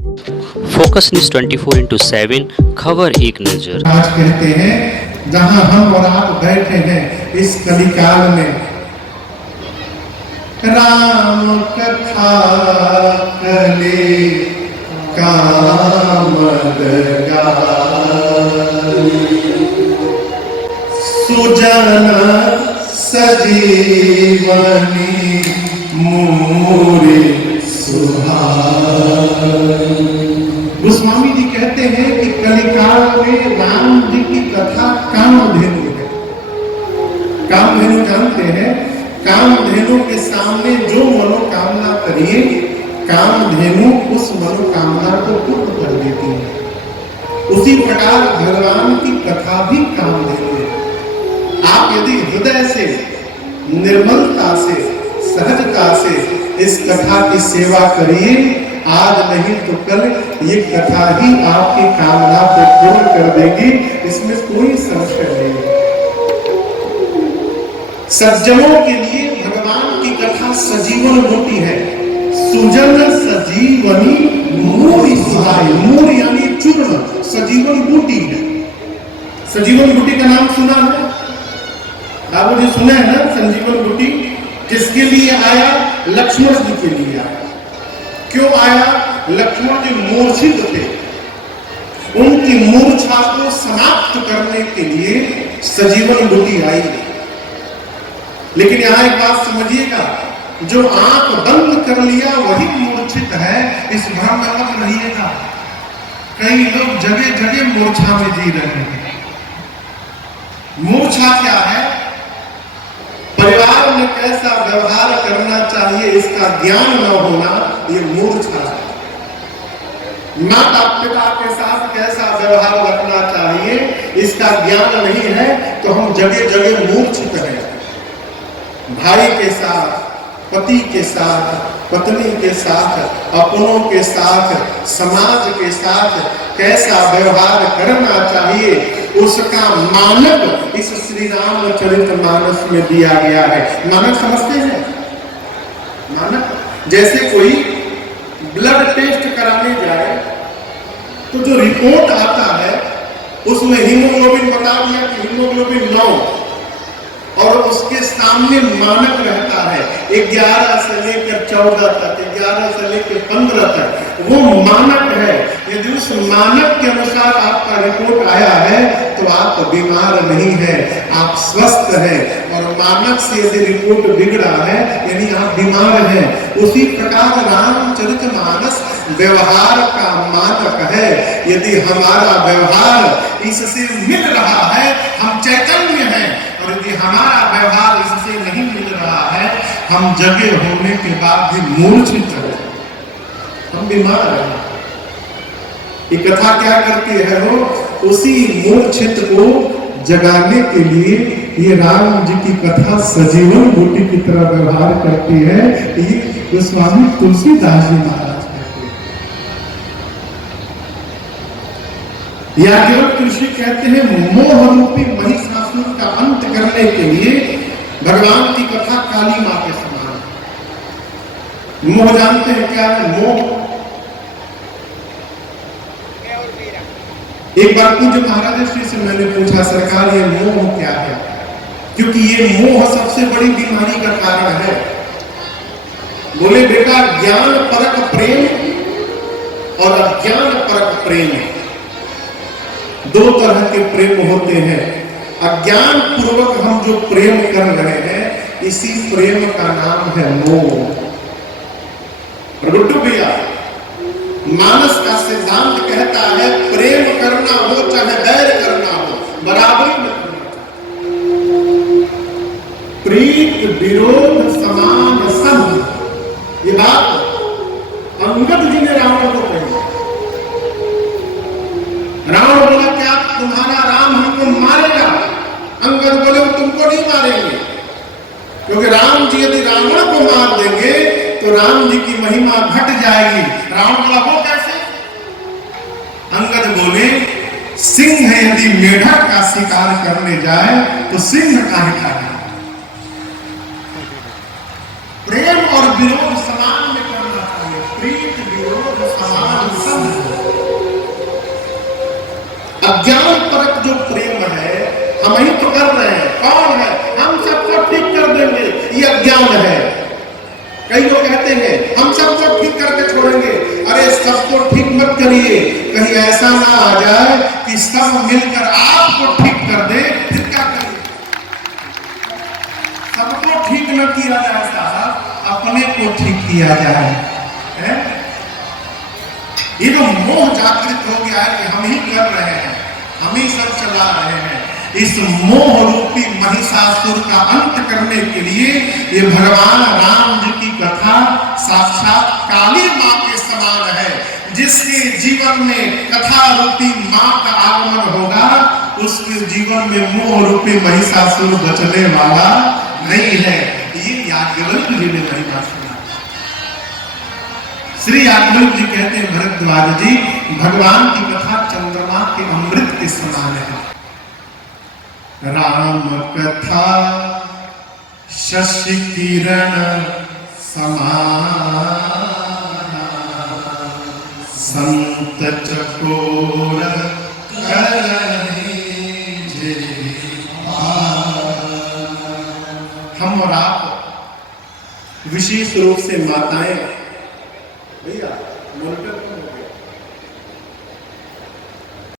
Focus news 24/7 खबर एक नजर। आज कहते हैं जहां हम और आप बैठे हैं इस कलिकाल में, राम कथा कले कामद गाई, सुजन सजीवनी मोरे सुहाई। गोस्वामी जी कहते हैं कि कलिकाल में राम जी की कथा कामधेनु है। कामधेनु जानते हैं, कामधेनु के सामने जो मनोकामना करिए कामधेनु उस मनोकामना को पूर्ण कर देती है। उसी प्रकार भगवान की कथा भी कामधेनु है। आप यदि हृदय से, निर्मलता से, सहजता से इस कथा की सेवा करिए, आज नहीं तो कल ये कथा ही आपकी कामना को पूर्ण कर देगी, इसमें कोई संशय नहीं। सज्जनों के लिए भगवान की कथा सजीवन बूटी है। सुजन सजीवनी मूरी सुहाई, मूर यानी चूर्ण, सजीवन बूटी है। सजीवन बूटी का नाम सुना है बाबू जी, सुना है ना? संजीवन बूटी किसके लिए आया? लक्ष्मण जी के लिए आया। क्यों आया? लक्ष्मण जी मूर्छित थे, उनकी मूर्छा को समाप्त करने के लिए सजीवन बूटी आई। लेकिन यहां एक बात समझिएगा, जो आंख बंद कर लिया वही मूर्छित है, इस भ्रम में मत रहिएगा। कई लोग जगह जगह मूर्छा में जी रहे हैं। मूर्छा क्या है? परिवार में कैसा व्यवहार करना चाहिए इसका ज्ञान न होना, ये मूर्छा है। माता पिता के साथ कैसा व्यवहार रखना चाहिए इसका ज्ञान नहीं है तो हम जगह जगह मूर्छित हैं। भाई के साथ, पति के साथ, पत्नी के साथ, अपनों के साथ, समाज के साथ कैसा व्यवहार करना चाहिए उसका मानक इस श्री रामचरितमानस में दिया गया है। मानक समझते हैं? मानक जैसे कोई ब्लड टेस्ट कराने जाए तो जो रिपोर्ट आता है उसमें हीमोग्लोबिन बता दिया कि हीमोग्लोबिन 9 और उसके सामने मानक रहता है 11 से लेकर 14 तक, 11 से लेकर 15 तक, वो मानक है। यदि उस मानक के अनुसार आपका रिपोर्ट आया है तो आप बीमार नहीं है, आप स्वस्थ हैं। और मानक से यदि रिपोर्ट बिगड़ा है यानी आप बीमार हैं। उसी प्रकार रामचरितमानस व्यवहार का मानक है। यदि हमारा व्यवहार इससे मिल रहा है, हम चैतन्य हैं, और यदि हमारा व्यवहार इससे नहीं मिल रहा है, हम जगह होने के बाद भी मूर्छित हैं, हम बीमार हैं। ये कथा क्या करती है? वो उसी मूर्छित को जगाने के लिए ये राम जी की कथा सजीवन बूटी की तरह व्यवहार करती है। ये गोस्वामी तुलसीदास जी महाराज कहते हैं। या केवल कृषि कहते हैं मोह रूपी महिषासुर का अंत करने के लिए भगवान की कथा काली मां के समान। मोह जानते हैं क्या है? मोह एक बार पूज्य महाराज श्री से मैंने पूछा, सरकार ये मोह क्या है? क्योंकि ये मोह सबसे बड़ी बीमारी का कारण है। बोले बेटा, ज्ञान परक प्रेम और अज्ञान परक प्रेम, दो तरह के प्रेम होते हैं। अज्ञान पूर्वक हम जो प्रेम कर रहे हैं इसी प्रेम का नाम है मोह। गुड्डू भैया, मानस का सिद्धांत कहता है प्रेम करना हो चाहे बैर करना हो, बराबरी में करना चाहिए। प्रीत विरोध समान सम, ये बात अंगद जी ने रावण को कही। रावण बोला क्या तुम्हारा राम हमको मारेगा? अंगद बोले वो तुमको नहीं मारेंगे, क्योंकि राम जी यदि रावण को मार देंगे तो राम जी की महिमा घट जाएगी। रावण बोला वो कैसे? अंगद बोले सिंह यदि मेढक का शिकार करने जाए तो सिंह काहे खाए? प्रेम और विरोध समान में करना चाहिए। प्रीत विरोध समान सम, अज्ञान परक जो प्रेम है हम ही तो कर रहे हैं। कौन है? हम सबको ठीक कर देंगे, ये अज्ञान है। कई लोग कहते हैं हम सबको ठीक करके छोड़ेंगे। अरे सबको ठीक मत करिए, कहीं ऐसा ना आ जाए कि सब मिलकर आपको ठीक कर दे, फिर क्या करिए? सबको ठीक न किया जाए साहब, अपने को ठीक किया जाए। है? ये जो मोह जागृत हो गया है कि हम ही कर रहे हैं, हम ही सब चला रहे हैं, इस मोह रूपी महिषासुर का अंत करने के लिए ये भगवान राम जी की कथा साक्षात काली मां के समान है। जिसके जीवन में कथा रूपी मां का आगमन होगा, उसके जीवन में मोह रूपी महिषासुर बचने वाला नहीं है। ये याज्ञवल्क्य जी ने महिमा सुना। श्री याज्ञवल्क्य जी कहते हैं, भरद्वाज जी, भगवान की कथा चंद्रमा के अमृत के समान है। राम कथा शशि किरण समान, संत चकोर हम और आप विशेष रूप से माताएं, भैया मॉनिटर